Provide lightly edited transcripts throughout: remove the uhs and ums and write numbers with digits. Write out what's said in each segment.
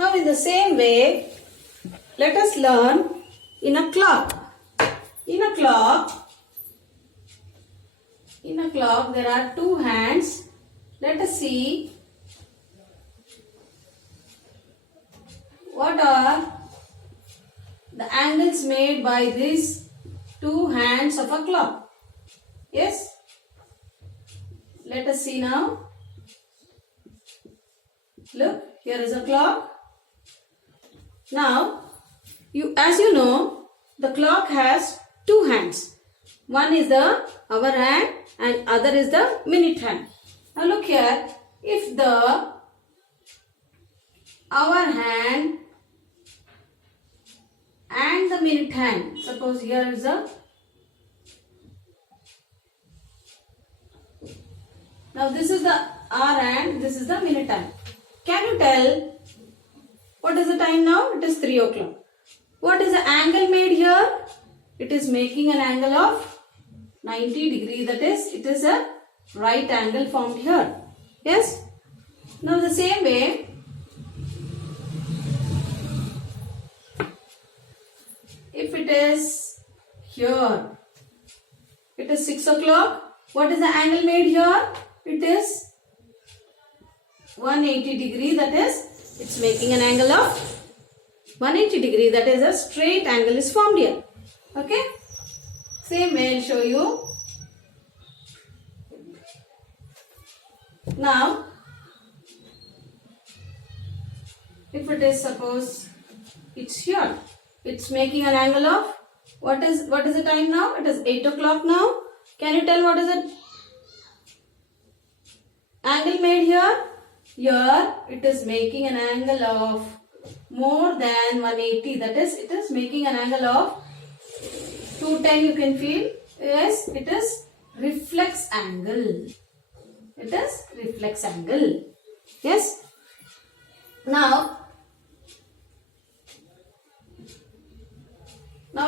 Now in the same way, let us learn in a clock. In a clock there are two hands. Let us see what are the angles made by these two hands of a clock. Yes? Let us see now. Look, here is a clock. Now, as you know, the clock has two hands. One is the hour hand and other is the minute hand. Now look here, if the hour hand and the minute hand, suppose here is the, now this is the hour hand, this is the minute hand. Can you tell what is the time now? It is 3 o'clock. What is the angle made here? It is making an angle of 90 degree. That is, it is a right angle formed here. Yes? Now the same way, if it is here, it is 6 o'clock. What is the angle made here? It is 180 degree. That is, it's making an angle of 180 degree. That is, a straight angle is formed here. Okay? Same way I'll show you. Now, if it is, suppose it's here, it's making an angle of, what is the time now? It is 8 o'clock now. Can you tell what is the angle made here? Here it is making an angle of more than 180. That is, it is making an angle of 210. You can feel. Yes, it is reflex angle. It is reflex angle. Yes. Now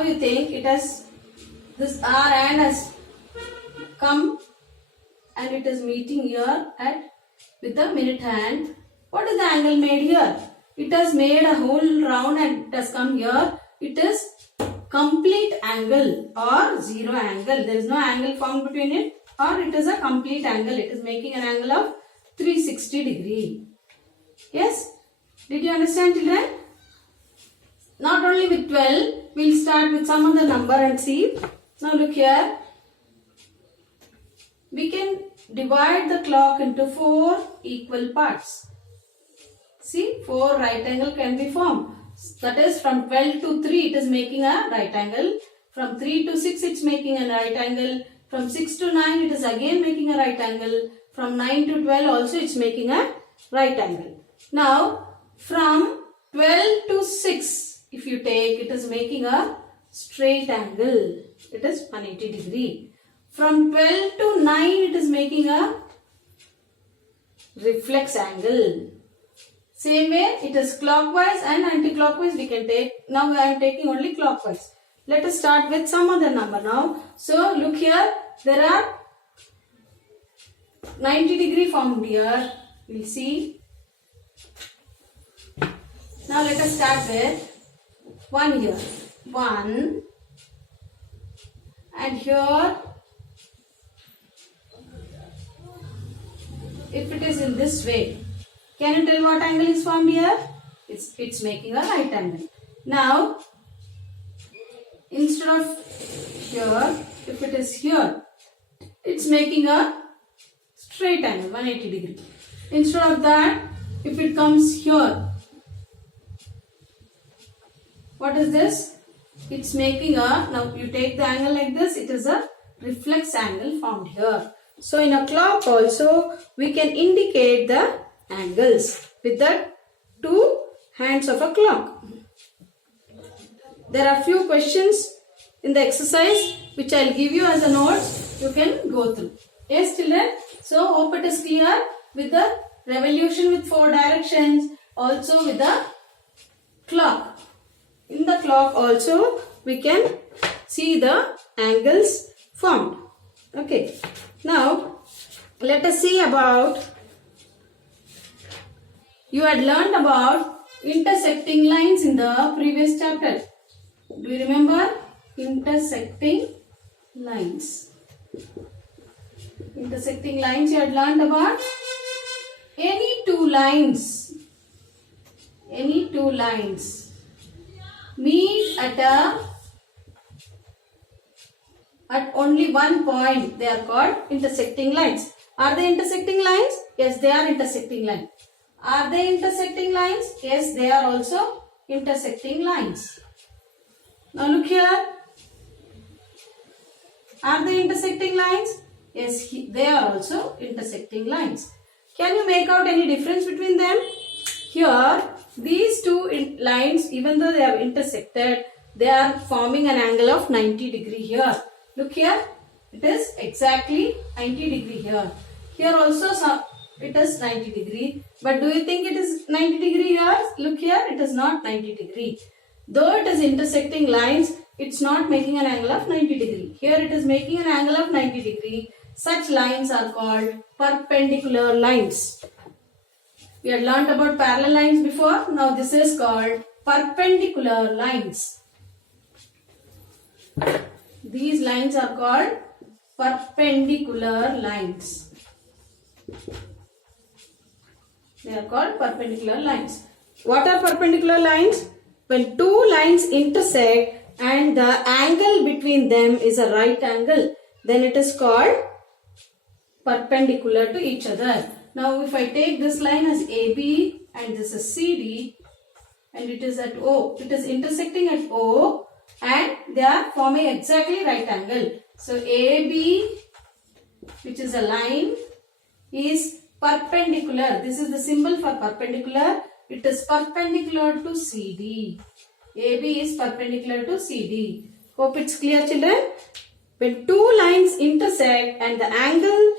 you think it has, this hour hand has come and it is meeting here with the minute hand. What is the angle made here? It has made a whole round and it has come here. It is complete angle or zero angle. There is no angle formed between it, or it is a complete angle. It is making an angle of 360 degree. Yes? Did you understand, children? Not only with 12, we will start with some other number and see. Now look here. We can divide the clock into 4 equal parts. See, 4 right angle can be formed. That is, from 12 to 3 it is making a right angle. From 3 to 6 it is making a right angle. From 6 to 9 it is again making a right angle. From 9 to 12 also it is making a right angle. Now, from 12 to 6, if you take, it is making a straight angle. It is 180 degree. From 12 to 9, it is making a reflex angle. Same way, it is clockwise and anti-clockwise we can take. Now I am taking only clockwise. Let us start with some other number now. So look here, there are 90 degree formed here. We will see. Now let us start with 1 here. 1, and here, if it is in this way, can you tell what angle is formed here? It's making a right angle. Now, instead of here, if it is here, it's making a straight angle, 180 degree. Instead of that, if it comes here, what is this? It's making a, now you take the angle like this, it is a reflex angle formed here. So in a clock also, we can indicate the angles with the two hands of a clock. There are few questions in the exercise which I will give you as a notes. You can go through. Yes, children? So hope it is clear with the revolution with 4 directions, also with the clock. In the clock also we can see the angles formed. Okay. Now let us see about, you had learned about intersecting lines in the previous chapter. Do you remember? Intersecting lines. Intersecting lines you had learned about. Any two lines meet at only one point. They are called intersecting lines. Are they intersecting lines? Yes, they are intersecting lines. Are they intersecting lines? Yes, they are also intersecting lines. Now look here. Are they intersecting lines? Yes, they are also intersecting lines. Can you make out any difference between them? Here, these two lines, even though they have intersected, they are forming an angle of 90 degree here. Look here, it is exactly 90 degree here. Here also it is 90 degree. But do you think it is 90 degree here? Look here, it is not 90 degree. Though it is intersecting lines, it's not making an angle of 90 degree. Here it is making an angle of 90 degree. Such lines are called perpendicular lines. We had learnt about parallel lines before. Now this is called perpendicular lines. These lines are called perpendicular lines. They are called perpendicular lines. What are perpendicular lines? When two lines intersect and the angle between them is a right angle, then it is called perpendicular to each other. Now if I take this line as AB and this is CD and it is at O, it is intersecting at O and they are forming exactly right angle. So AB, which is a line, is perpendicular. This is the symbol for perpendicular. It is perpendicular to CD. AB is perpendicular to CD. Hope it's clear, children. When two lines intersect and the angle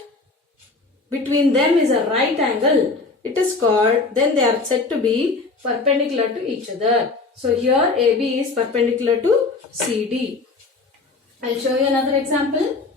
between them is a right angle, it is called, then they are said to be perpendicular to each other. So here AB is perpendicular to CD. I'll show you another example.